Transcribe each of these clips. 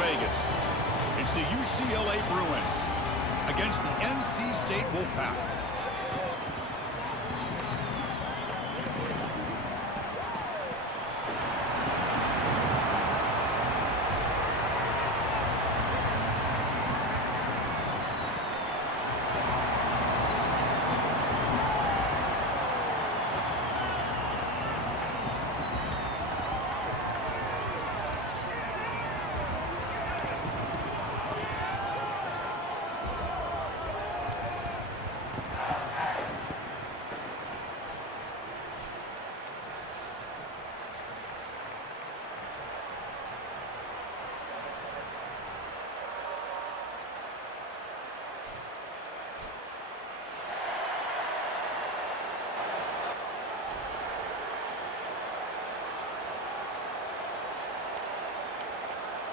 Vegas. It's the UCLA Bruins against the NC State Wolfpack.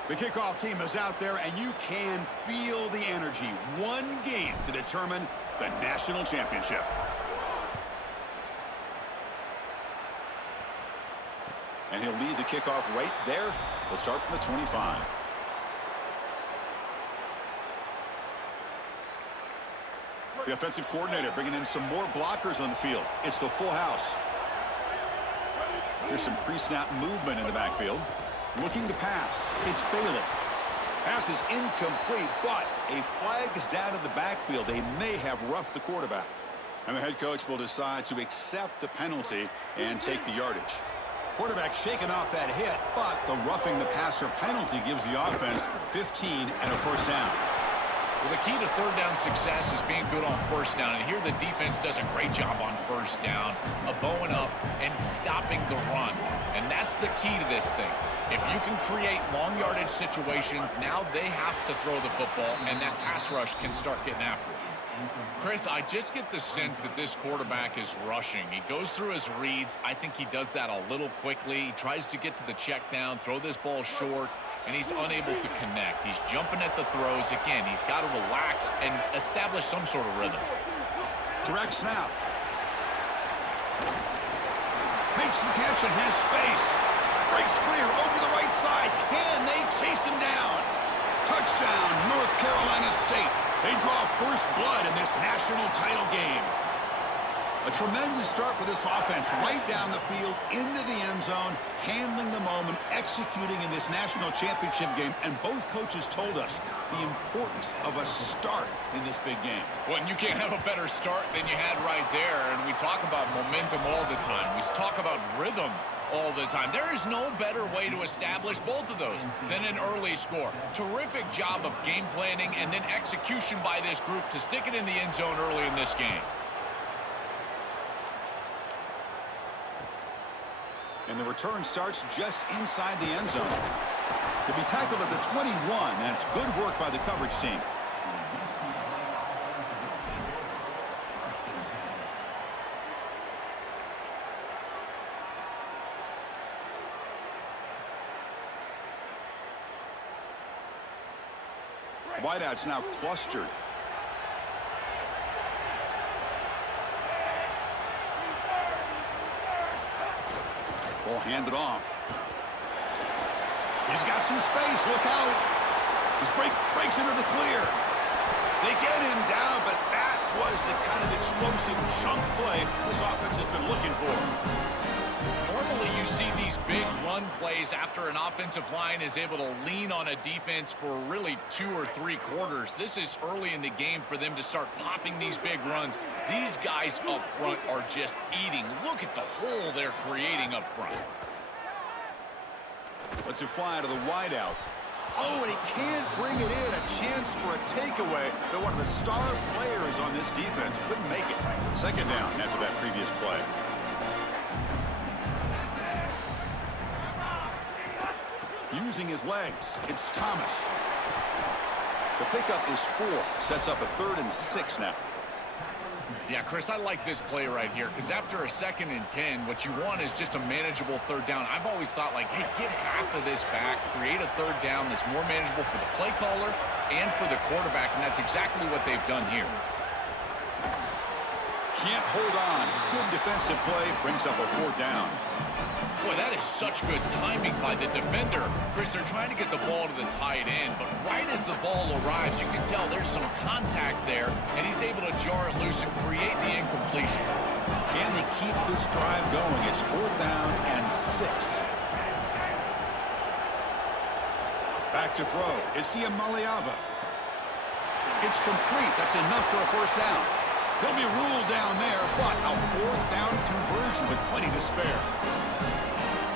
The kickoff team is out there, and you can feel the energy. One game to determine the national championship. And he'll lead the kickoff right there. They'll start from the 25. The offensive coordinator bringing in some more blockers on the field. It's the full house. Here's some pre-snap movement in the backfield. Looking to pass. It's Bailey. Pass is incomplete, but a flag is down in the backfield. They may have roughed the quarterback. And the head coach will decide to accept the penalty and take the yardage. Quarterback shaking off that hit, but the roughing the passer penalty gives the offense 15 and a first down. Well, the key to third down success is being good on first down. And here the defense does a great job on first down of bowing up and stopping the run. And that's the key to this thing. If you can create long yardage situations, now they have to throw the football, and that pass rush can start getting after it. Chris, I just get the sense that this quarterback is rushing. He goes through his reads. I think he does that a little quickly. He tries to get to the check down, throw this ball short, and he's unable to connect. He's jumping at the throws. Again, he's got to relax and establish some sort of rhythm. Direct snap. Makes the catch and has space. Breaks clear over the right side. Can they chase him down? Touchdown, North Carolina State. They draw first blood in this national title game. A tremendous start for this offense, right down the field, into the end zone, handling the moment, executing in this national championship game. And both coaches told us the importance of a start in this big game. Well, and you can't have a better start than you had right there. And we talk about momentum all the time. We talk about rhythm all the time. There is no better way to establish both of those than an early score. Terrific job of game planning and then execution by this group to stick it in the end zone early in this game. And the return starts just inside the end zone. To be tackled at the 21, and it's good work by the coverage team. Wideouts now clustered. Ball handed off. He's got some space. Look out. He breaks into the clear. They get him down, but that was the kind of explosive chunk play this offense has been looking for. Normally you see these big run plays after an offensive line is able to lean on a defense for really 2 or 3 quarters. This is early in the game for them to start popping these big runs. These guys up front are just eating. Look at the hole they're creating up front. Lets it fly to the wideout. Oh, and he can't bring it in. A chance for a takeaway. But one of the star players on this defense couldn't make it. Second down after that previous play. Using his legs, it's Thomas. The pickup is 4. Sets up a 3rd and 6 now. Yeah, Chris, I like this play right here because after a 2nd and 10, what you want is just a manageable 3rd down. I've always thought, like, hey, get half of this back, create a 3rd down that's more manageable for the play caller and for the quarterback, and that's exactly what they've done here. Can't hold on. Good defensive play. Brings up a 4th down. Boy, that is such good timing by the defender. Chris, they're trying to get the ball to the tight end, but right as the ball arrives, you can tell there's some contact there, and he's able to jar it loose and create the incompletion. Can they keep this drive going? It's 4th down and 6. Back to throw. It's Maliava. It's complete. That's enough for a 1st down. He'll be ruled down there, but a 4th down conversion with plenty to spare.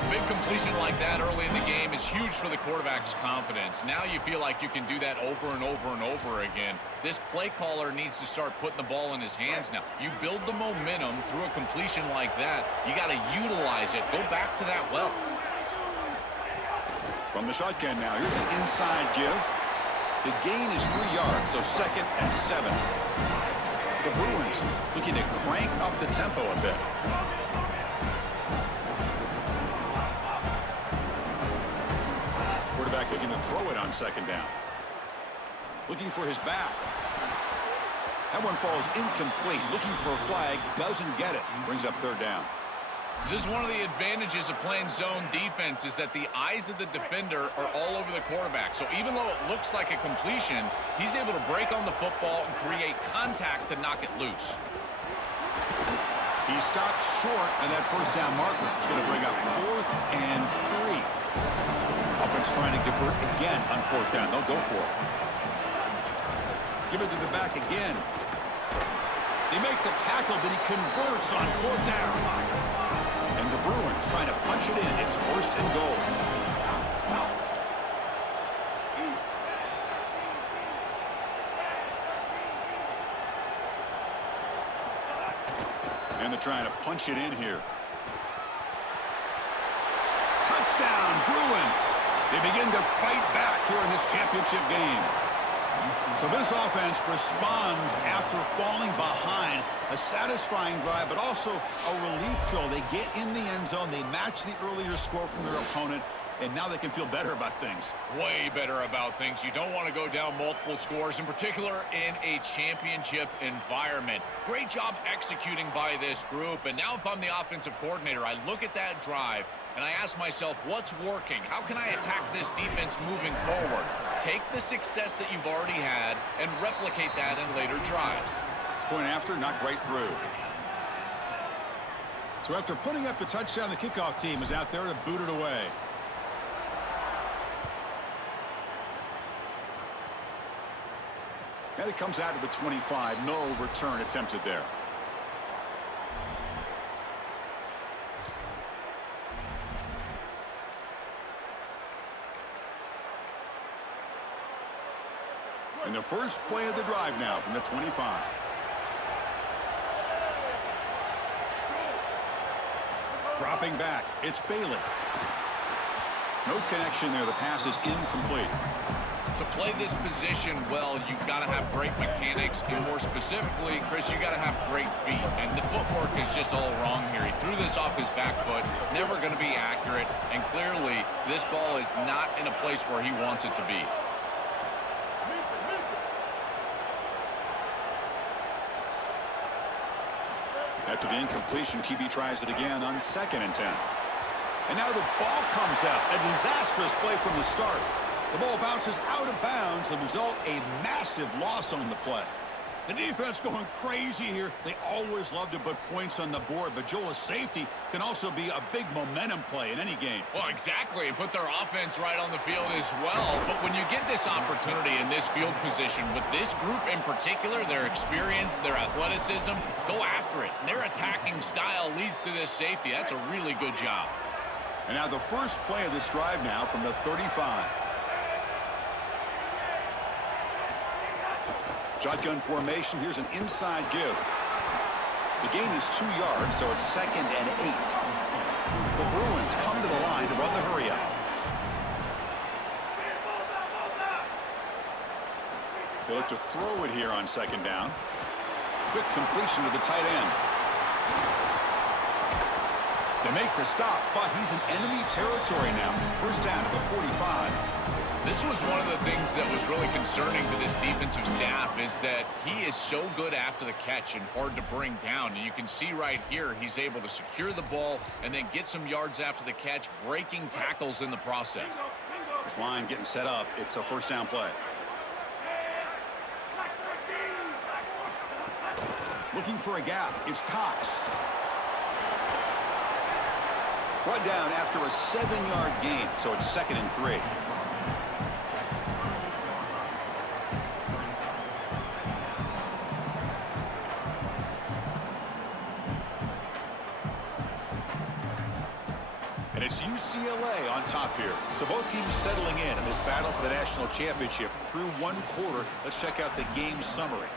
Big completion like that early in the game is huge for the quarterback's confidence. Now you feel like you can do that over and over and over again. This play caller needs to start putting the ball in his hands now. You build the momentum through a completion like that. You got to utilize it. Go back to that well. From the shotgun now, here's an inside give. The gain is 3 yards, so 2nd and 7. The Bruins looking to crank up the tempo a bit. Quarterback looking to throw it on 2nd down. Looking for his back. That one falls incomplete. Looking for a flag, doesn't get it. Brings up 3rd down. This is one of the advantages of playing zone defense is that the eyes of the defender are all over the quarterback. So even though it looks like a completion, he's able to break on the football and create contact to knock it loose. He stopped short of that 1st down marker. It's going to bring up 4th and 3. Offense trying to convert again on 4th down. They'll go for it. Give it to the back again. They make the tackle, but he converts on 4th down. And the Bruins trying to punch it in. It's 1st and goal. And they're trying to punch it in here. Touchdown, Bruins. They begin to fight back here in this championship game. So this offense responds after falling behind. A satisfying drive, but also a relief throw. They get in the end zone. They match the earlier score from their opponent, and now they can feel better about things. Way better about things. You don't want to go down multiple scores, in particular in a championship environment. Great job executing by this group. And now if I'm the offensive coordinator, I look at that drive, and I ask myself, what's working? How can I attack this defense moving forward? Take the success that you've already had and replicate that in later drives. Point after, knocked right through. So after putting up the touchdown, the kickoff team is out there to boot it away. And it comes out to the 25. No return attempted there. And the first play of the drive now from the 25. Dropping back, it's Bailey. No connection there. The pass is incomplete. To play this position well, you've got to have great mechanics, and more specifically, Chris, you got to have great feet. And the footwork is just all wrong here. He threw this off his back foot, never going to be accurate, and clearly this ball is not in a place where he wants it to be. After the incompletion, QB tries it again on 2nd and 10. And now the ball comes out. A disastrous play from the start. The ball bounces out of bounds. The result, a massive loss on the play. The defense going crazy here. They always love to put points on the board, but Joel, a safety can also be a big momentum play in any game. Well, exactly, and put their offense right on the field as well. But when you get this opportunity in this field position, with this group in particular, their experience, their athleticism, go after it. And their attacking style leads to this safety. That's a really good job. And now the first play of this drive now from the 35. Shotgun formation. Here's an inside give. The gain is 2 yards, so it's 2nd and 8. The Bruins come to the line to run the hurry-up. They look to throw it here on 2nd down. Quick completion to the tight end. They make the stop, but he's in enemy territory now. First down at the 45. This was one of the things that was really concerning to this defensive staff is that he is so good after the catch and hard to bring down. And you can see right here, he's able to secure the ball and then get some yards after the catch, breaking tackles in the process. This line getting set up. It's a first down play. Looking for a gap. It's Cox. Brought down after a 7-yard gain, so it's 2nd and 3. And it's UCLA on top here. So both teams settling in this battle for the national championship through one quarter. Let's check out the game summary.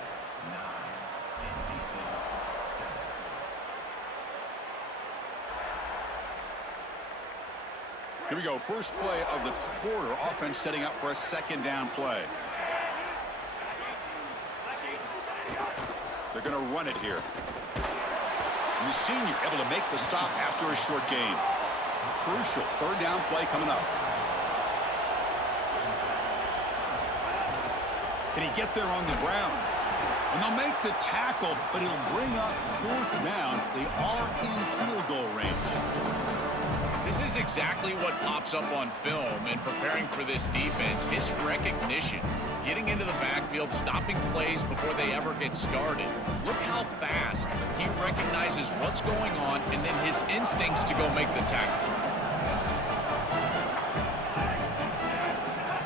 Here we go. First play of the quarter. Offense setting up for a 2nd down play. They're going to run it here. And the senior able to make the stop after a short gain. Crucial 3rd down play coming up. Can he get there on the ground? And they'll make the tackle, but it'll bring up 4th down. They are in field goal range. This is exactly what pops up on film and preparing for this defense. His recognition, getting into the backfield, stopping plays before they ever get started. Look how fast he recognizes what's going on and then his instincts to go make the tackle.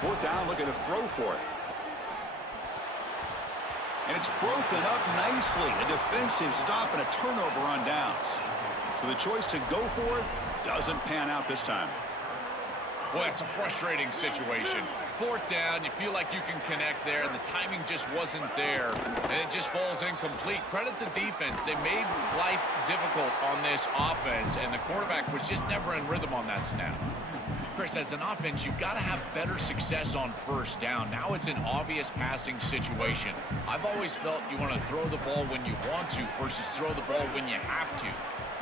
4th down, looking to throw for it. And it's broken up nicely. A defensive stop and a turnover on downs. So the choice to go for it doesn't pan out this time. Boy, that's a frustrating situation. 4th down, you feel like you can connect there, and the timing just wasn't there, and it just falls incomplete. Credit the defense. They made life difficult on this offense, and the quarterback was just never in rhythm on that snap. Chris, as an offense, you've got to have better success on 1st down. Now it's an obvious passing situation. I've always felt you want to throw the ball when you want to versus throw the ball when you have to.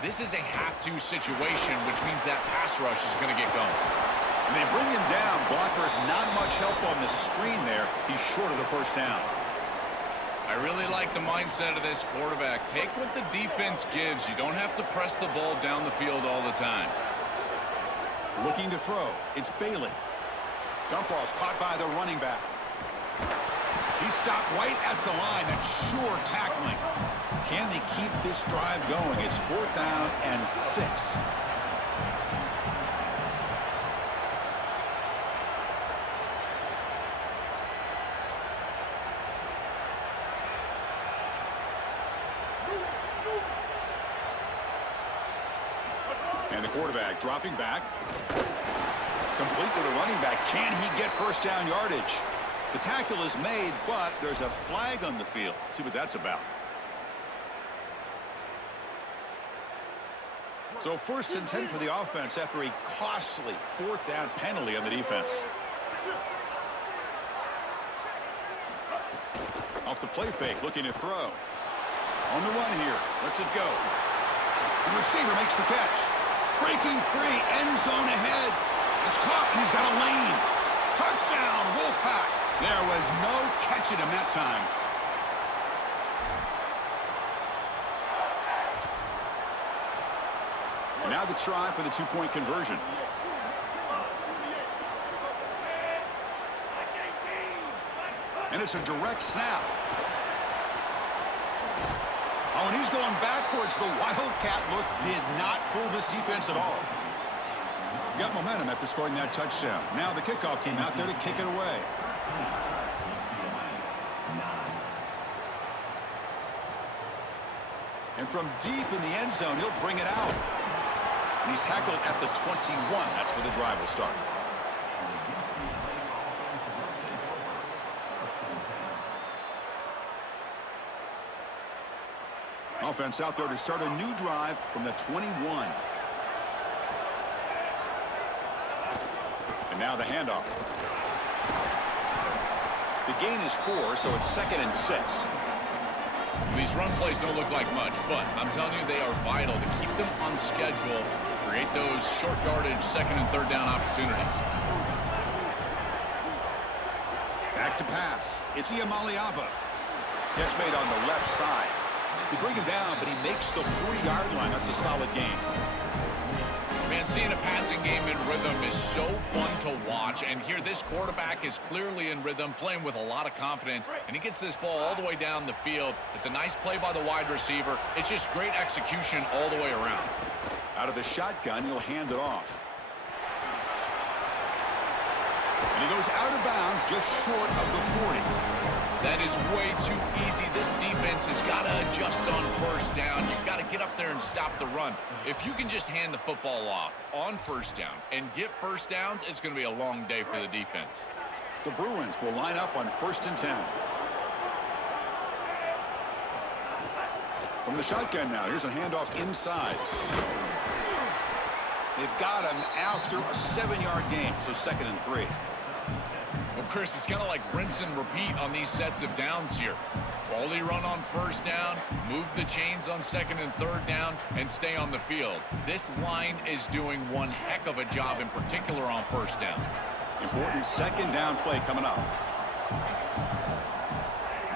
This is a have-to situation, which means that pass rush is going to get going. And they bring him down. Blockers not much help on the screen there. He's short of the 1st down. I really like the mindset of this quarterback. Take what the defense gives. You don't have to press the ball down the field all the time. Looking to throw. It's Bailey. Dump ball's caught by the running back. He stopped right at the line. That's sure tackling. Can they keep this drive going? It's 4th down and 6. And the quarterback dropping back. Complete to the running back. Can he get 1st down yardage? The tackle is made, but there's a flag on the field. Let's see what that's about. So 1st and 10 for the offense after a costly 4th down penalty on the defense. Off the play fake, looking to throw. On the run here, lets it go. The receiver makes the catch. Breaking free, end zone ahead. It's caught, and he's got a lane. Touchdown, Wolfpack. There was no catching him that time. And now the try for the 2-point conversion. And it's a direct snap. Oh, and he's going backwards. The Wildcat look did not fool this defense at all. Got momentum after scoring that touchdown. Now the kickoff team out there to kick it away. And from deep in the end zone, he'll bring it out. And he's tackled at the 21. That's where the drive will start. Offense out there to start a new drive from the 21. And now the handoff. The gain is 4, so it's 2nd and 6. These run plays don't look like much, but I'm telling you, they are vital to keep them on schedule, create those short yardage 2nd and 3rd down opportunities. to pass. It's Iamaleava. Catch made on the left side. They bring him down, but he makes the 40-yard line. That's a solid game. Man, seeing a passing game in rhythm is so fun to watch. And here, this quarterback is clearly in rhythm, playing with a lot of confidence. And he gets this ball all the way down the field. It's a nice play by the wide receiver. It's just great execution all the way around. Out of the shotgun, he'll hand it off. And he goes out of bounds just short of the 40. That is way too easy. This defense has got to adjust on first down. You've got to get up there and stop the run. If you can just hand the football off on first down and get first downs, it's going to be a long day for the defense. The Bruins will line up on 1st and 10. From the shotgun now, here's a handoff inside. They've got him after a 7-yard gain, so 2nd and 3. Well, Chris, it's kind of like rinse and repeat on these sets of downs here. Quality run on first down, move the chains on 2nd and 3rd down, and stay on the field. This line is doing one heck of a job, in particular on first down. Important 2nd down play coming up.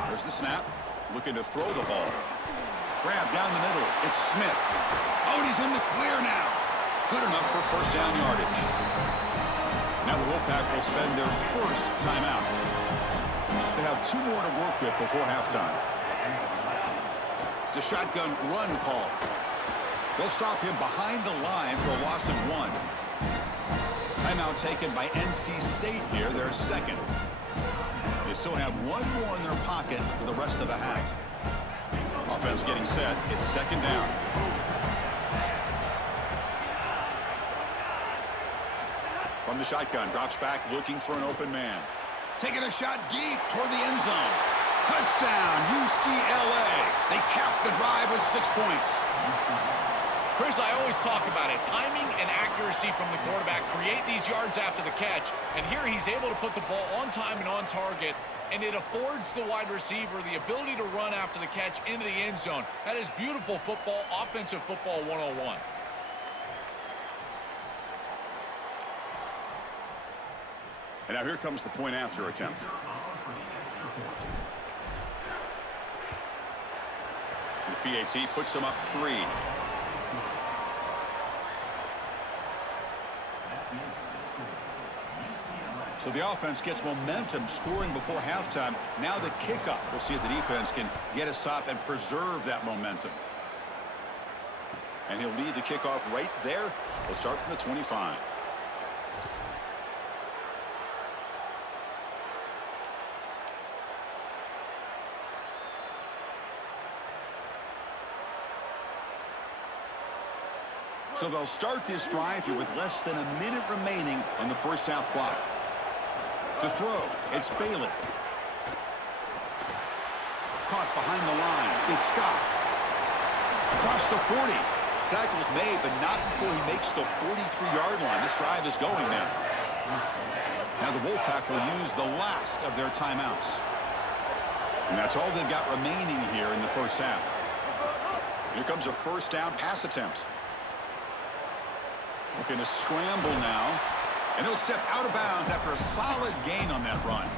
There's the snap. Looking to throw the ball. Grab down the middle. It's Smith. Oh, and he's in the clear now. Good enough for 1st down yardage. Now the Wolfpack will spend their 1st timeout. They have 2 more to work with before halftime. It's a shotgun run call. They'll stop him behind the line for a loss of 1. Timeout taken by NC State here, their 2nd. They still have 1 more in their pocket for the rest of the half. Offense getting set. It's 2nd down. From the shotgun, drops back looking for an open man. Taking a shot deep toward the end zone. Touchdown, UCLA. They cap the drive with 6 points. Chris, I always talk about it. Timing and accuracy from the quarterback create these yards after the catch. And here he's able to put the ball on time and on target. And it affords the wide receiver the ability to run after the catch into the end zone. That is beautiful football, offensive football 101. And now here comes the point after attempt. The PAT puts him up 3. So the offense gets momentum scoring before halftime. Now the kickoff. We'll see if the defense can get a stop and preserve that momentum. And he'll lead the kickoff right there. They'll start from the 25. So they'll start this drive here with less than a minute remaining on the 1st half clock. To throw, it's Bailey. Caught behind the line. It's Scott. Across the 40. Tackle's made, but not before he makes the 43-yard line. This drive is going now. Now the Wolfpack will use the last of their timeouts. And that's all they've got remaining here in the 1st half. Here comes a 1st down pass attempt. Looking to scramble now. And he'll step out of bounds after a solid gain on that run.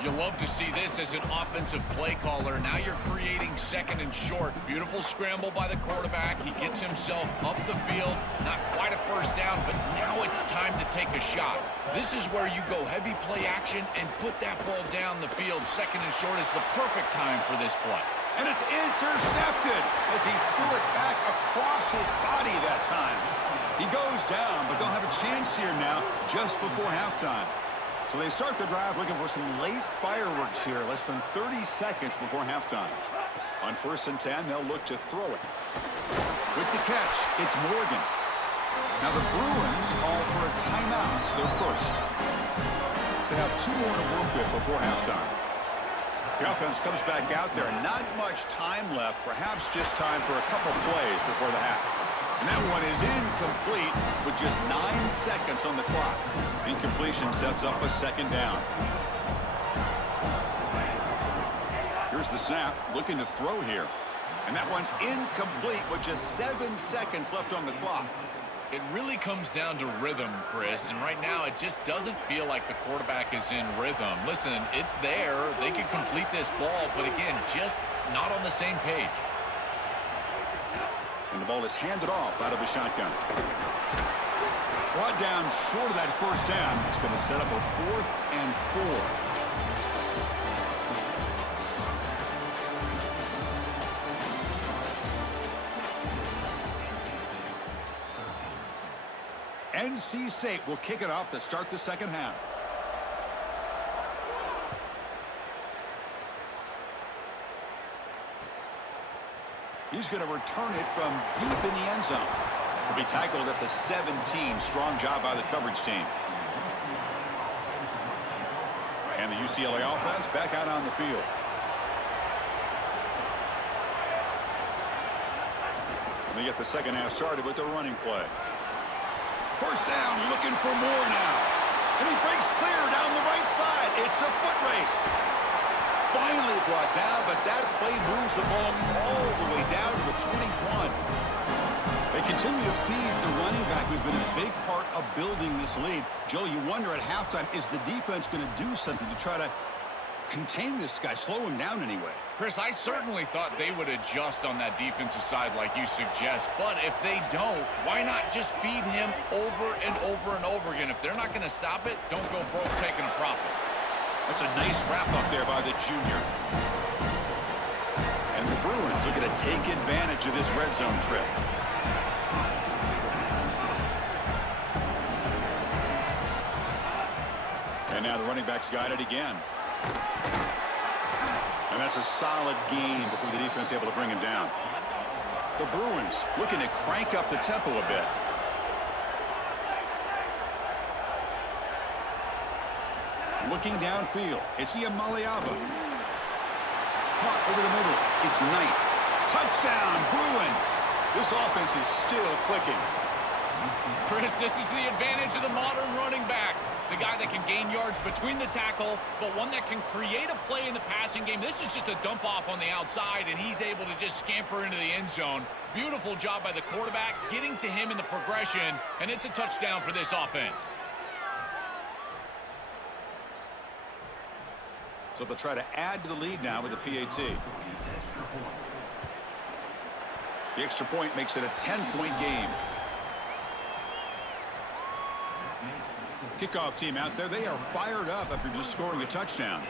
You'll love to see this as an offensive play caller. Now you're creating 2nd and short. Beautiful scramble by the quarterback. He gets himself up the field. Not quite a 1st down, but now it's time to take a shot. This is where you go heavy play action and put that ball down the field. 2nd and short is the perfect time for this play. And it's intercepted as he threw it back across his body that time. He goes down, but they'll have a chance here now just before halftime. So they start the drive looking for some late fireworks here, less than 30 seconds before halftime. On 1st and 10, they'll look to throw it. With the catch, it's Morgan. Now the Bruins call for a timeout. It's their 1st. They have 2 more to work with before halftime. The offense comes back out there. Not much time left, perhaps just time for a couple plays before the half. And that one is incomplete with just 9 seconds on the clock. Incompletion sets up a 2nd down. Here's the snap, looking to throw here. And that one's incomplete with just 7 seconds left on the clock. It really comes down to rhythm, Chris, and right now it just doesn't feel like the quarterback is in rhythm. Listen, it's there. They can complete this ball, but again, just not on the same page. And the ball is handed off out of the shotgun. Brought down short of that first down. It's going to set up a 4th and 4. NC State will kick it off to start the second half. He's going to return it from deep in the end zone. He'll be tackled at the 17. Strong job by the coverage team. And the UCLA offense back out on the field. And they get the second half started with their running play. First down, looking for more now. And he breaks clear down the right side. It's a foot race. Finally brought down, but that play moves the ball all the way down to the 21. They continue to feed the running back, who's been a big part of building this lead. Joe, you wonder at halftime, is the defense going to do something to try to contain this guy, slow him down anyway? Chris, I certainly thought they would adjust on that defensive side like you suggest, but if they don't, why not just feed him over and over and over again? If they're not going to stop it, don't go broke taking a profit. That's a nice wrap up there by the junior. And the Bruins are going to take advantage of this red zone trip. And now the running back's got it again. And that's a solid gain before the defense able to bring him down. The Bruins looking to crank up the tempo a bit. Looking downfield, it's Iamaleava. Caught over the middle, it's Knight. Touchdown, Bruins! This offense is still clicking. Chris, this is the advantage of the modern running back. The guy that can gain yards between the tackle, but one that can create a play in the passing game. This is just a dump off on the outside, and he's able to just scamper into the end zone. Beautiful job by the quarterback, getting to him in the progression, and it's a touchdown for this offense. So they'll try to add to the lead now with the PAT. The extra point makes it a 10-point game. Kickoff team out there, they are fired up after just scoring a touchdown.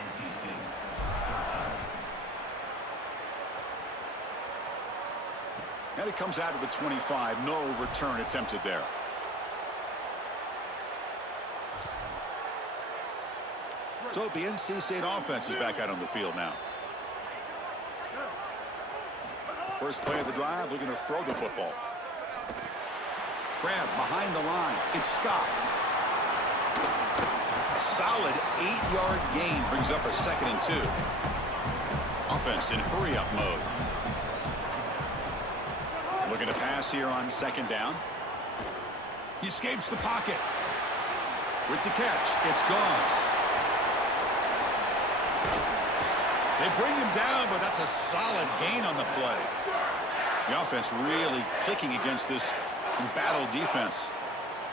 And it comes out of the 25. No return attempted there. So the NC State offense is back out on the field now. First play of the drive, looking to throw the football. Grab behind the line. It's Scott. A solid 8-yard gain brings up a 2nd and 2. Offense in hurry-up mode. Looking to pass here on 2nd down. He escapes the pocket. With the catch, it's Gauze. They bring him down, but that's a solid gain on the play. The offense really clicking against this embattled defense.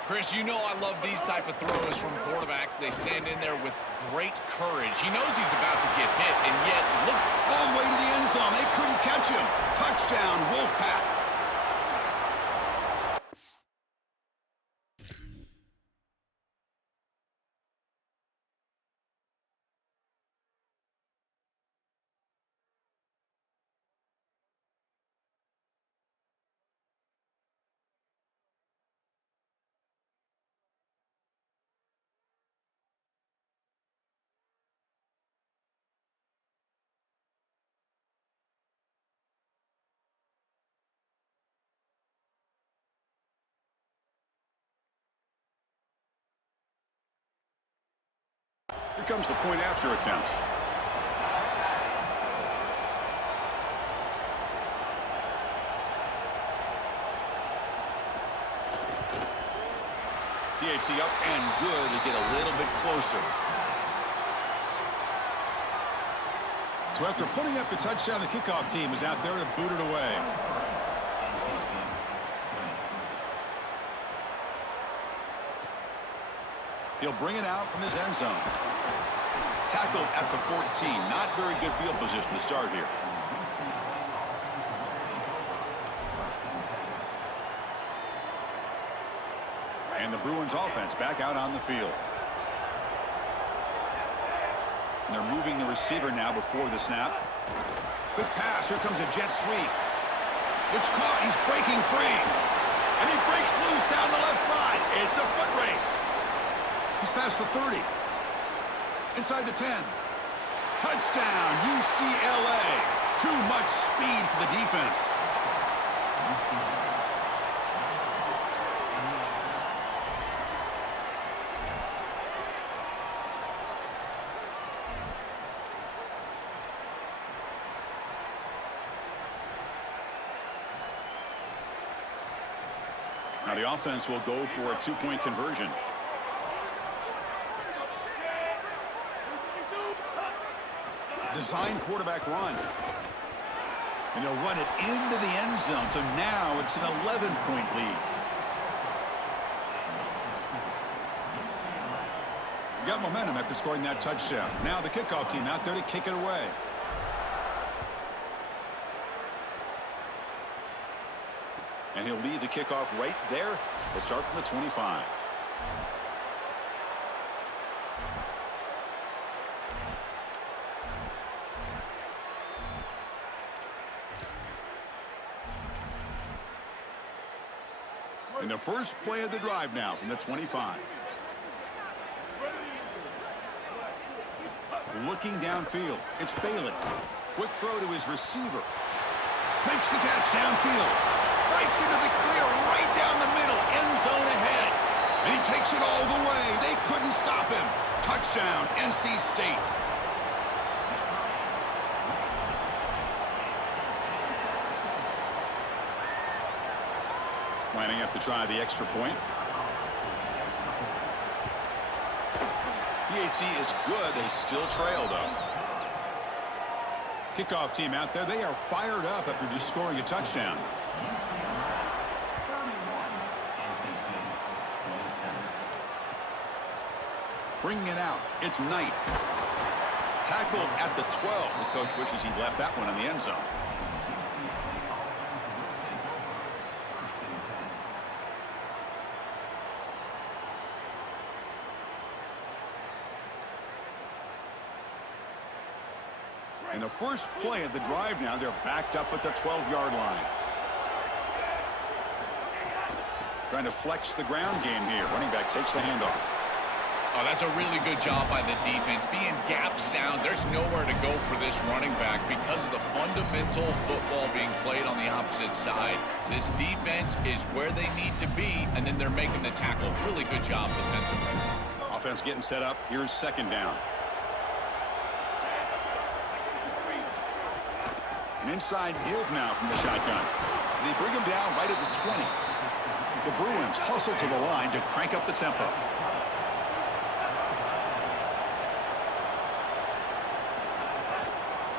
Chris, you know I love these type of throws from quarterbacks. They stand in there with great courage. He knows he's about to get hit, and yet look all the way to the end zone. They couldn't catch him. Touchdown, Wolfpack. Here comes the point after attempt. PAT up and good to get a little bit closer. So after putting up the touchdown, the kickoff team is out there to boot it away. He'll bring it out from his end zone. Tackled at the 14. Not very good field position to start here. And the Bruins offense back out on the field. And they're moving the receiver now before the snap. Good pass. Here comes a jet sweep. It's caught. He's breaking free. And he breaks loose down the left side. It's a foot race. He's past the 30. Inside the 10. Touchdown, UCLA. Too much speed for the defense. Now the offense will go for a two-point conversion. Design quarterback run. And he'll run it into the end zone. So now it's an 11-point lead. Got momentum after scoring that touchdown. Now the kickoff team out there to kick it away. And he'll lead the kickoff right there to start from the 25. And the first play of the drive now from the 25. Looking downfield. It's Bailey. Quick throw to his receiver. Makes the catch downfield. Breaks into the clear right down the middle. End zone ahead. And he takes it all the way. They couldn't stop him. Touchdown, NC State. Lining up to try the extra point. PHC is good. They still trail, though. Kickoff team out there. They are fired up after just scoring a touchdown. Bringing it out. It's Knight. Tackled at the 12. The coach wishes he'd left that one in the end zone. And the first play of the drive now, they're backed up at the 12-yard line. Trying to flex the ground game here. Running back takes the handoff. Oh, that's a really good job by the defense. Being gap sound, there's nowhere to go for this running back because of the fundamental football being played on the opposite side. This defense is where they need to be, and then they're making the tackle. Really good job defensively. Offense getting set up. Here's second down. An inside give now from the shotgun. They bring him down right at the 20. The Bruins hustle to the line to crank up the tempo.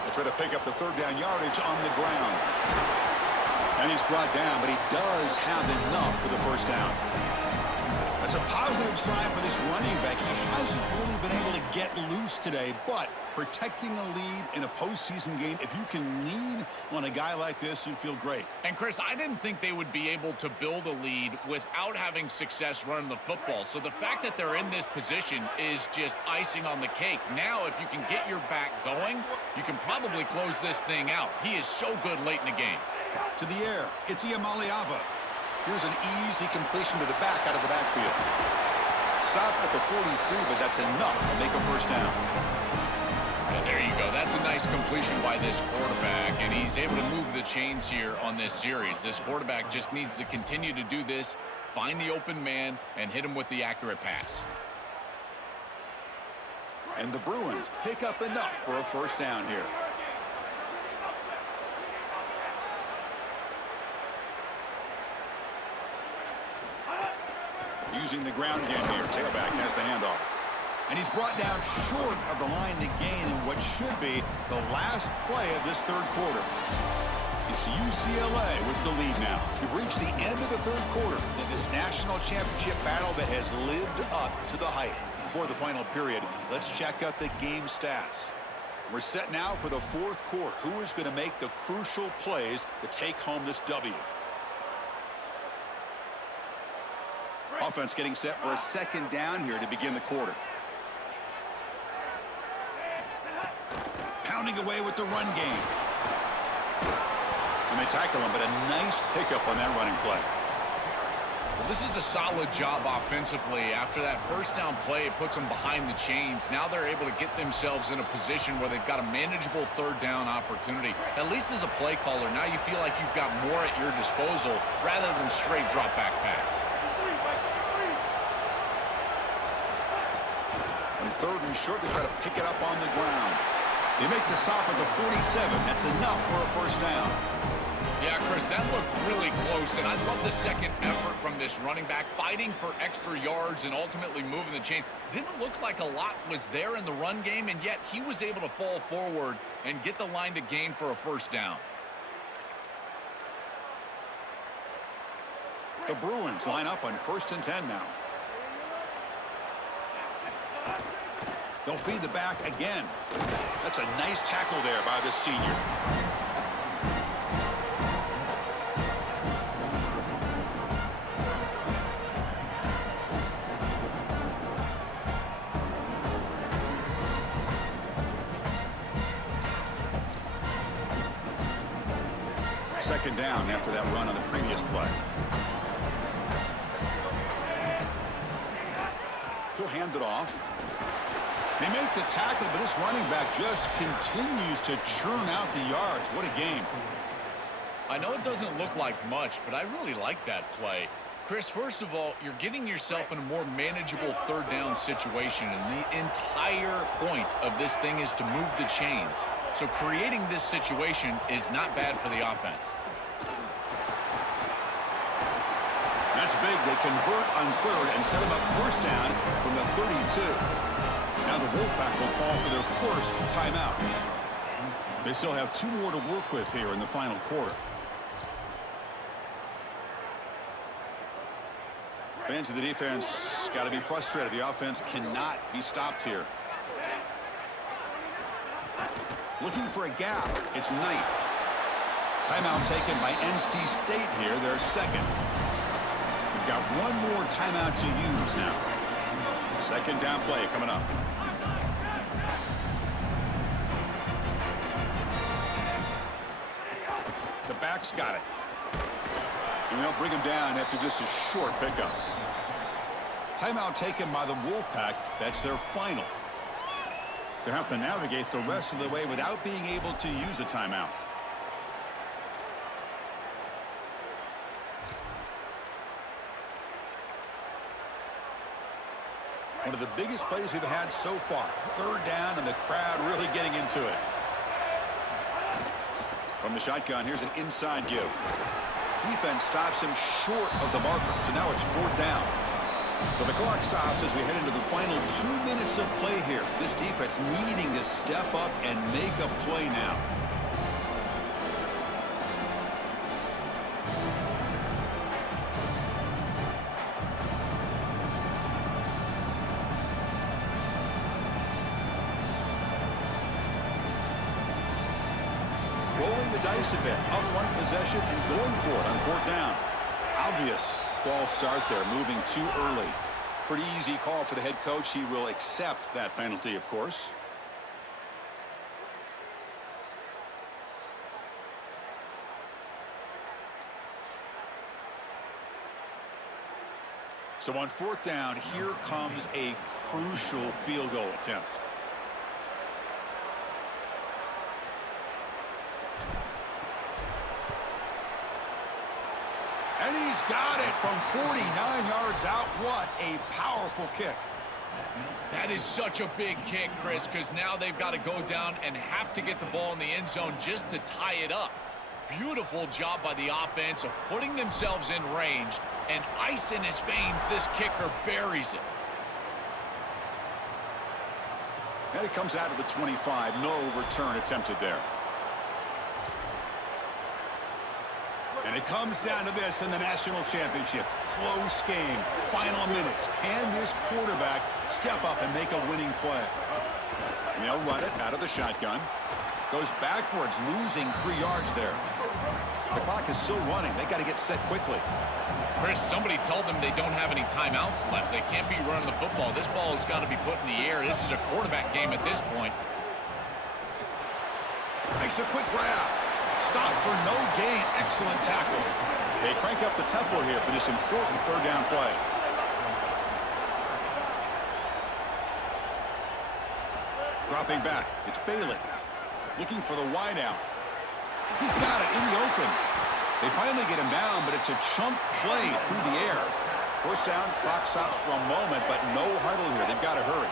They try to pick up the third down yardage on the ground. And he's brought down, but he does have enough for the first down. That's a positive sign for this running back. He hasn't really been able to get loose today, but protecting a lead in a postseason game, if you can lean on a guy like this, you feel great. And, Chris, I didn't think they would be able to build a lead without having success running the football. So the fact that they're in this position is just icing on the cake. Now, if you can get your back going, you can probably close this thing out. He is so good late in the game. To the air, it's Iamaleava. Here's an easy completion to the back out of the backfield. Stopped at the 43, but that's enough to make a first down. And there you go. That's a nice completion by this quarterback, and he's able to move the chains here on this series. This quarterback just needs to continue to do this, find the open man, and hit him with the accurate pass. And the Bruins pick up enough for a first down here. Using the ground game here. Tailback has the handoff. And he's brought down short of the line to gain in what should be the last play of this third quarter. It's UCLA with the lead now. We've reached the end of the third quarter in this national championship battle that has lived up to the hype. Before the final period, let's check out the game stats. We're set now for the fourth quarter. Who is going to make the crucial plays to take home this W? Offense getting set for a second down here to begin the quarter. Pounding away with the run game. And they tackle him, but a nice pickup on that running play. Well, this is a solid job offensively. After that first down play, it puts them behind the chains. Now they're able to get themselves in a position where they've got a manageable third down opportunity. At least as a play caller, now you feel like you've got more at your disposal rather than straight drop back pass. On third and short, they try to pick it up on the ground. They make the stop at the 47. That's enough for a first down. Yeah, Chris, that looked really close, and I love the second effort from this running back, fighting for extra yards and ultimately moving the chains. Didn't look like a lot was there in the run game, and yet he was able to fall forward and get the line to gain for a first down. The Bruins line up on 1st and 10 now. They'll feed the back again. That's a nice tackle there by the senior. Second down after that run on the previous play. He'll hand it off. They make the tackle, but this running back just continues to churn out the yards. What a game. I know it doesn't look like much, but I really like that play. Chris, first of all, you're getting yourself in a more manageable third down situation, and the entire point of this thing is to move the chains. So creating this situation is not bad for the offense. That's big. They convert on third and set him up first down from the 32. Now the Wolfpack will call for their first timeout. They still have 2 more to work with here in the final quarter. Fans of the defense got to be frustrated. The offense cannot be stopped here. Looking for a gap. It's Knight. Timeout taken by NC State here, their second. We've got one more timeout to use now. Second down play coming up. The back's got it. And they'll bring him down after just a short pickup. Timeout taken by the Wolfpack. That's their final. They'll have to navigate the rest of the way without being able to use a timeout. One of the biggest plays we've had so far. Third down and the crowd really getting into it. From the shotgun, here's an inside give. Defense stops him short of the marker, so now it's 4th down. So the clock stops as we head into the final 2 minutes of play here. This defense needing to step up and make a play now. Rolling the dice a bit, up one possession and going for it on 4th down. Obvious false start there, moving too early. Pretty easy call for the head coach. He will accept that penalty, of course. So on 4th down, here comes a crucial field goal attempt. And he's got it from 49 yards out. What a powerful kick. That is such a big kick, Chris, because now they've got to go down and have to get the ball in the end zone just to tie it up. Beautiful job by the offense of putting themselves in range, and ice in his veins, this kicker buries it. And it comes out of the 25. No return attempted there. And it comes down to this in the national championship. Close game. Final minutes. Can this quarterback step up and make a winning play? And they'll run it out of the shotgun. Goes backwards, losing 3 yards there. The clock is still running. They got to get set quickly. Chris, somebody told them they don't have any timeouts left. They can't be running the football. This ball has got to be put in the air. This is a quarterback game at this point. Makes a quick grab. Stop for no gain. Excellent tackle. They crank up the tempo here for this important third down play. Dropping back. It's Bailey. Looking for the wideout. He's got it in the open. They finally get him down, but it's a chunk play through the air. First down, clock stops for a moment, but no huddle here. They've got to hurry.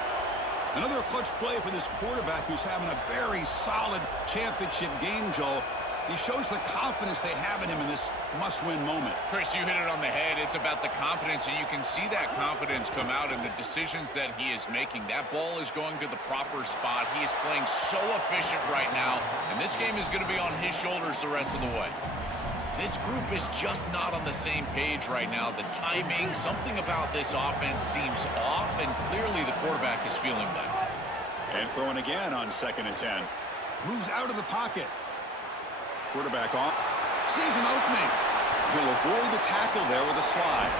Another clutch play for this quarterback who's having a very solid championship game, Joel. He shows the confidence they have in him in this must-win moment. Chris, you hit it on the head. It's about the confidence, and you can see that confidence come out in the decisions that he is making. That ball is going to the proper spot. He is playing so efficient right now, and this game is going to be on his shoulders the rest of the way. This group is just not on the same page right now. The timing, something about this offense seems off, and clearly the quarterback is feeling that. And throwing again on 2nd and 10. Moves out of the pocket. Quarterback on. Sees an opening. He'll avoid the tackle there with a slide.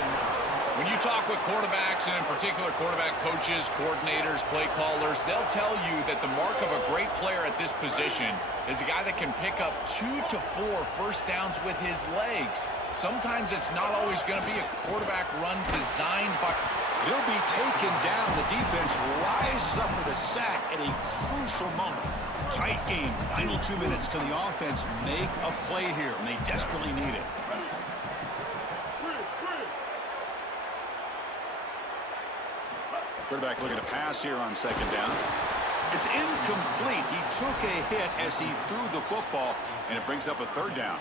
When you talk with quarterbacks, and in particular quarterback coaches, coordinators, play callers, they'll tell you that the mark of a great player at this position is a guy that can pick up 2 to 4 first downs with his legs. Sometimes it's not always going to be a quarterback run designed by... He'll be taken down. The defense rises up with a sack at a crucial moment. Tight game. Final 2 minutes. Can the offense make a play here? And they desperately need it. Quarterback looking to pass here on 2nd down. It's incomplete. He took a hit as he threw the football, and it brings up a 3rd down.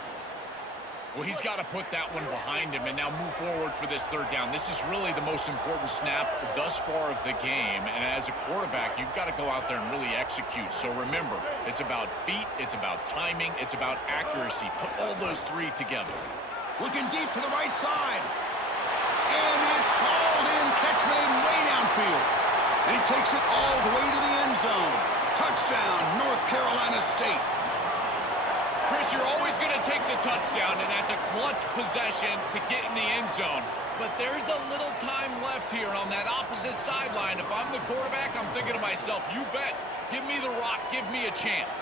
Well, he's got to put that one behind him and now move forward for this 3rd down. This is really the most important snap thus far of the game. And as a quarterback, you've got to go out there and really execute. So remember, it's about feet, it's about timing, it's about accuracy. Put all those 3 together. Looking deep to the right side. And it's hauled in. Catch made way downfield. And he takes it all the way to the end zone. Touchdown, North Carolina State. Chris, you're always going to take the touchdown, and that's a clutch possession to get in the end zone. But there's a little time left here on that opposite sideline. If I'm the quarterback, I'm thinking to myself, you bet, give me the rock, give me a chance.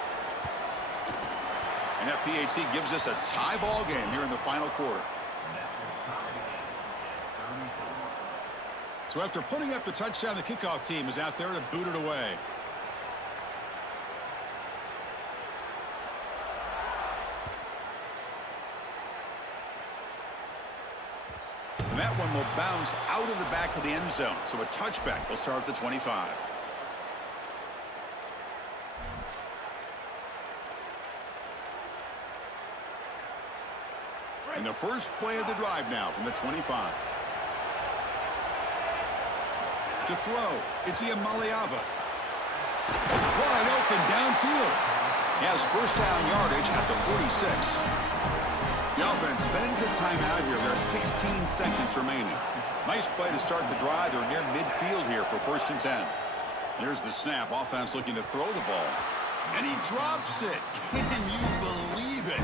And that PAT gives us a tie ball game here in the final quarter. So after putting up the touchdown, the kickoff team is out there to boot it away. And that one will bounce out of the back of the end zone. So a touchback. They'll start at the 25. And the first play of the drive now from the 25. To throw, it's Iamaleava. Wide open downfield. He has first down yardage at the 46. The offense spends a timeout here. There are 16 seconds remaining. Nice play to start the drive. They're near midfield here for 1st and 10. Here's the snap. Offense looking to throw the ball. And he drops it. Can you believe it?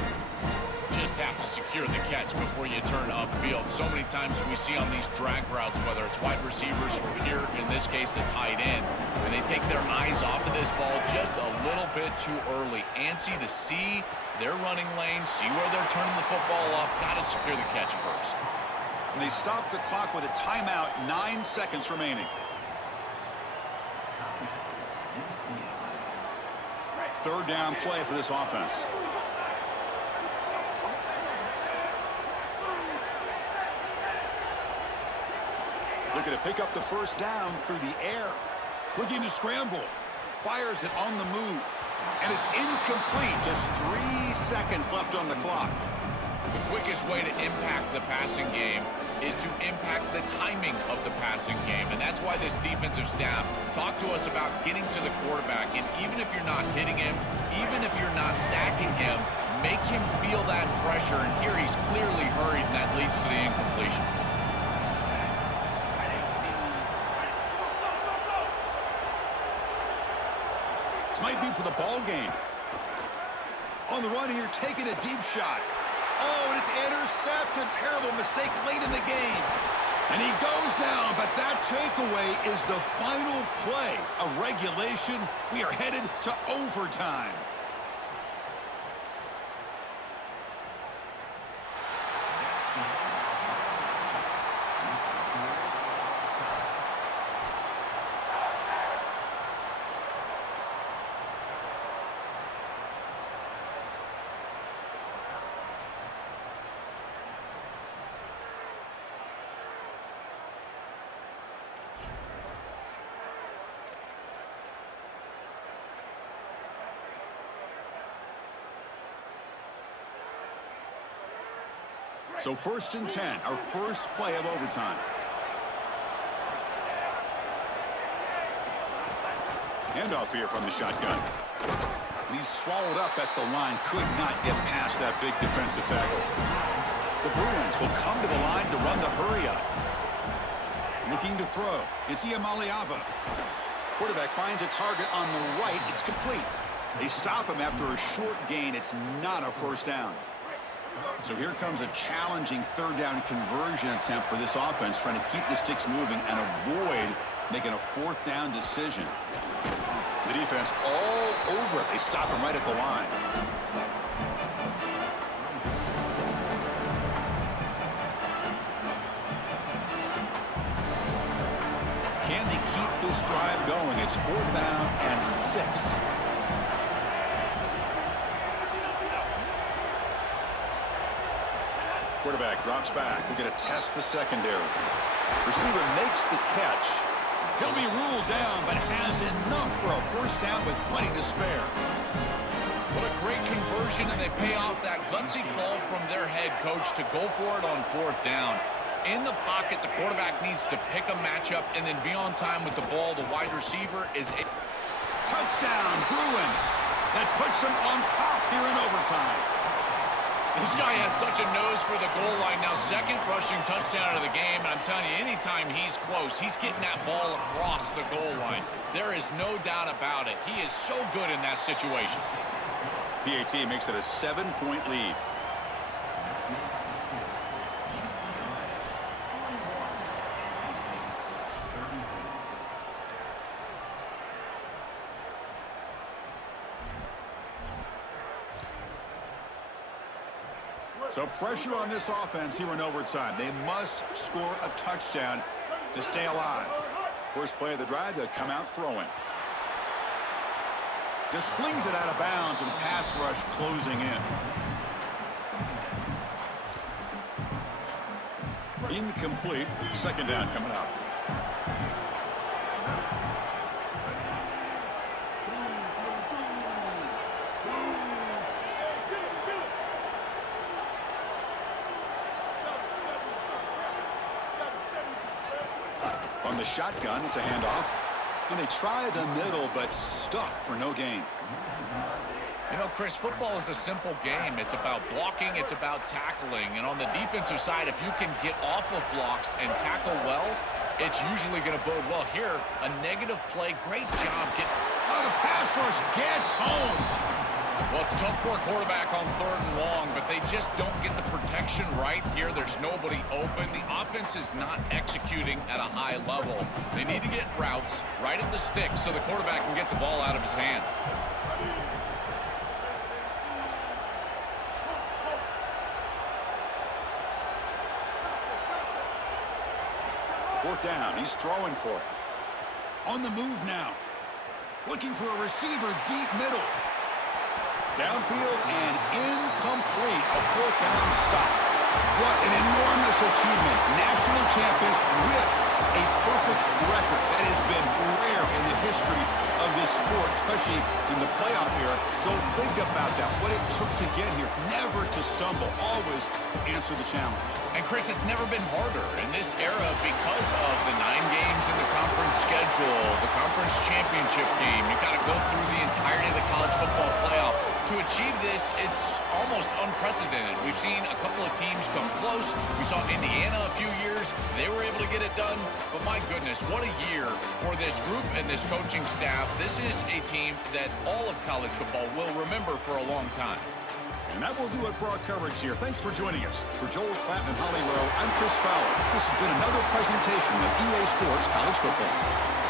Just have to secure the catch before you turn upfield. So many times we see on these drag routes, whether it's wide receivers or here, in this case, a tight end, and they take their eyes off of this ball just a little bit too early. Antsy to see their running lane, see where they're turning the football up. Got to secure the catch first. And they stop the clock with a timeout, 9 seconds remaining. Third down play for this offense. Looking to pick up the first down through the air. Looking to scramble. Fires it on the move. And it's incomplete. Just 3 seconds left on the clock. The quickest way to impact the passing game is to impact the timing of the passing game. And that's why this defensive staff talked to us about getting to the quarterback. And even if you're not hitting him, even if you're not sacking him, make him feel that pressure. And here he's clearly hurried, and that leads to the incompletion. This might be for the ball game. On the run here, taking a deep shot. Oh, and it's intercepted. Terrible mistake late in the game. And he goes down, but that takeaway is the final play of regulation. We are headed to overtime. So 1st and 10, our first play of overtime. Handoff here from the shotgun. And he's swallowed up at the line. Could not get past that big defensive tackle. The Bruins will come to the line to run the hurry up. Looking to throw. It's Iamaleava. Quarterback finds a target on the right. It's complete. They stop him after a short gain. It's not a first down. So here comes a challenging 3rd down conversion attempt for this offense, trying to keep the sticks moving and avoid making a 4th down decision. The defense all over it. They stop him right at the line. Can they keep this drive going? It's 4th down and 6. Quarterback drops back. We're going to test the secondary. Receiver makes the catch. He'll be ruled down, but has enough for a first down with plenty to spare. What a great conversion, and they pay off that gutsy call from their head coach to go for it on 4th down. In the pocket, the quarterback needs to pick a matchup and then be on time with the ball. The wide receiver is a touchdown, Bruins. That puts them on top here in overtime. This guy has such a nose for the goal line. Now, 2nd rushing touchdown of the game, and I'm telling you, anytime he's close, he's getting that ball across the goal line. There is no doubt about it. He is so good in that situation. PAT makes it a 7-point lead. So pressure on this offense here in overtime. They must score a touchdown to stay alive. First play of the drive, they'll come out throwing. Just flings it out of bounds with the pass rush closing in. Incomplete. 2nd down coming up. On the shotgun, it's a handoff. And they try the middle, but stuffed for no gain. You know, Chris, football is a simple game. It's about blocking, it's about tackling. And on the defensive side, if you can get off of blocks and tackle well, it's usually going to bode well. Here, a negative play. Great job. Oh, the pass rush gets home. Well, it's tough for a quarterback on 3rd and long, but they just don't get the protection right here. There's nobody open. The offense is not executing at a high level. They need to get routes right at the stick so the quarterback can get the ball out of his hands. 4th down. He's throwing for it. On the move now. Looking for a receiver deep middle. Downfield and incomplete. A 4th down stop. What an enormous achievement. National champions with a perfect record. That has been rare in the history of this sport, especially in the playoff era. Joel, think about that. What it took to get here. Never to stumble. Always answer the challenge. And Chris, it's never been harder in this era because of the 9 games in the conference schedule, the conference championship game. You've got to go through the entirety of the college football playoff. To achieve this, it's almost unprecedented. We've seen a couple of teams come close. We saw Indiana a few years. They were able to get it done. But my goodness, what a year for this group and this coaching staff. This is a team that all of college football will remember for a long time. And that will do it for our coverage here. Thanks for joining us. For Joel Klatt and Holly Rowe, I'm Chris Fowler. This has been another presentation of EA Sports College Football.